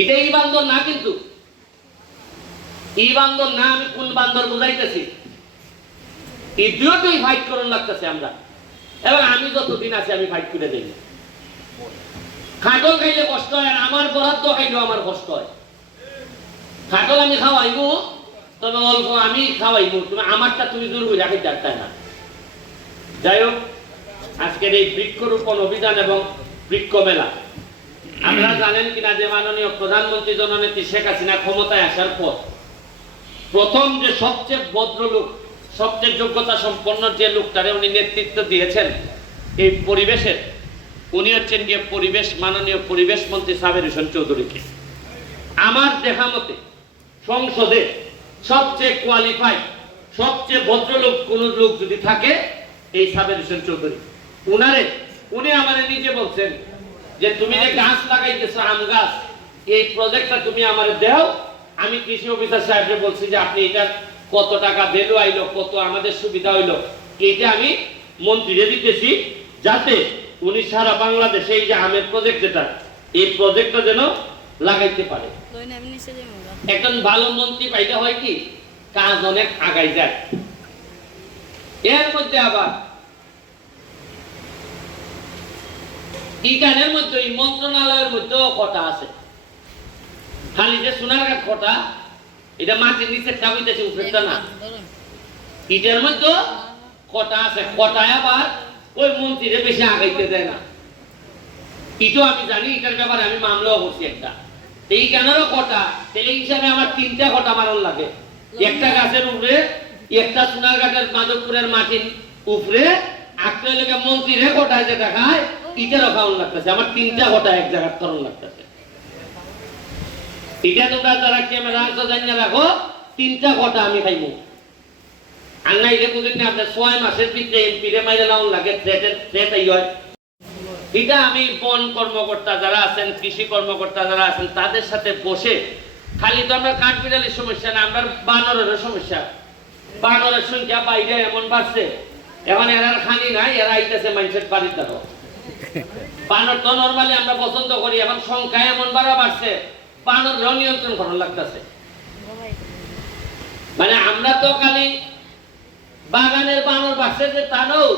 এটা এই বান্দর না, কিন্তু এই বান্দর না, আমি কোন বান্দর বুঝাইতেছি। এই দুটোই ফাইট করুন লাগতেছে আমরা, এবং আমি যতদিন আছি আমি ফাইট করে দেই। খাটল খাইলে কষ্ট হয়, আর আমার বরাদ্দ খাইলেও আমার কষ্ট হয়। খাটল আমি খাওয়াইবো, তবে অল্প আমি খাওয়াইবো, তুমি আমারটা তুমি দূর করে রাখি চারটায় না। যাই হোক, আজকের এই বৃক্ষরোপণ অভিযান এবং বৃক্ষ মেলা, আপনারা জানেন কিনা যে মাননীয় প্রধানমন্ত্রী জননেত্রী শেখ হাসিনা ক্ষমতায় আসার পর প্রথম যে সবচেয়ে ভদ্রলোক, সবচেয়ে যোগ্যতা সম্পন্ন যে লোকটারে উনি নেতৃত্ব দিয়েছেন এই পরিবেশের, উনি হচ্ছেন গিয়ে পরিবেশ, মাননীয় পরিবেশ মন্ত্রী সাবের হোসেন চৌধুরীকে। আমার দেখা মতে সংসদে সবচেয়ে কোয়ালিফাইড, সবচেয়ে ভদ্রলোক কোন লোক যদি থাকে এই সাবের হোসেন চৌধুরী। উনি আমারে নিজে বলছেন যে তুমি যে গাছ লাগাইতেছো, আম গাছ, এই প্রজেক্টটা তুমি আমারে দাও। আমি কৃষি অফিসার সাহেবকে বলছি যে আপনি এটার কত টাকা ভ্যালু আইলো, কত আমাদের সুবিধা হইলো, এইটা আমি মন্ত্রীরে দিতেছি, যাতে উনি সারা বাংলাদেশে এই যে আমের প্রজেক্ট যেটা, এই প্রজেক্টটা যেন লাগাইতে পারে। একজন ভালো মন্ত্রী পাইলে হয় কি, কাজ অনেক আগাই যায়। এর মধ্যে আবার ইকানের মধ্যে, এই মন্ত্রণালয়ের মধ্যেও কথা আছে। খালি যে সোনারঘাট কথা, এটা মাটির নিচে চাবিতেছে, উপরেটা না। ইটার মধ্যে কথা আছে, কথায় আবার ওই মন্ত্রীরে বেশি আগাইতে দেয় না। ইটো আমি জানি, এটার ব্যাপারে আমি মামলাও করছি একটা। এই কেনেরও কথা, এই হিসাবে আমার 3টা কথা মারণ লাগে। একটা গাছের উপরে, একটা সোনারঘাটের মাধবপুরের মাটির উপরে, একটা লেগে মন্ত্রীরে কোটায় যে দেখায়, ইটারও খাওয়ান লাগতেছে। আমার 3টা কথা এক জায়গায় করণ লাগতেছে। এটা তোমরা যারা ক্যামেরা জানিয়ে রাখো, 3টা কথা আমি খাইব। আর না এটা বুঝেন না, আপনার 6 মাসের ভিতরে এমপি রে মাইরে লাউন লাগে, থ্রেট এই হয়। এটা আমি বন কর্মকর্তা যারা আছেন, কৃষি কর্মকর্তা যারা আছেন, তাদের সাথে বসে, খালি তো আমরা কাঠবিড়ালির সমস্যা না, আমরা বানরের সমস্যা। বানরের সংখ্যা বাইরে এমন বাড়ছে, এখন এরার খানি নাই, এরা আইতেছে মানুষের বাড়ির দেখো। বানর তো নরমালি আমরা পছন্দ করি, এখন সংখ্যা এমন বাড়ছে, বানররাও নিয়ন্ত্রণ করার লাগতেছে। মানে আমরা তো খালি বাগানের বানর বাড়ছে যে তা নয়,